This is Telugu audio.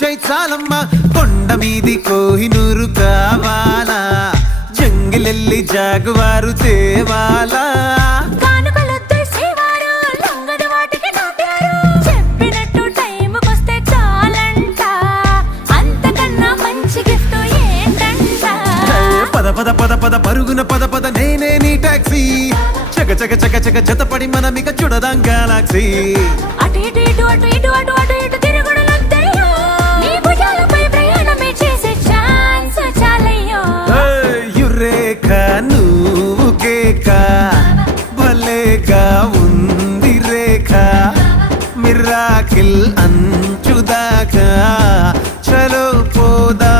చాలమ్మా కొండ మీది కోహినూరు కావాలా జంగిలెల్లి జాగువారు తేవాలా పద పద పద పద పరుగున పద పద నేనే నీ టాక్సీ చక చక చక చక జతపడి మనమిక చూడదాం గెలాక్సీ అటు ఇటు ఇటు అటు ఇటు అటు అటు ఇటు తిరుగుడులంతయ్యో నీ భుజాలపై ప్రయాణమే చేసే ఛాన్స్ చాలయ్యో యురేఖ నువ్వు కేక భలేగా ఉంది రేఖ మిరాకిల్ అంచుదాకా చలో పోదా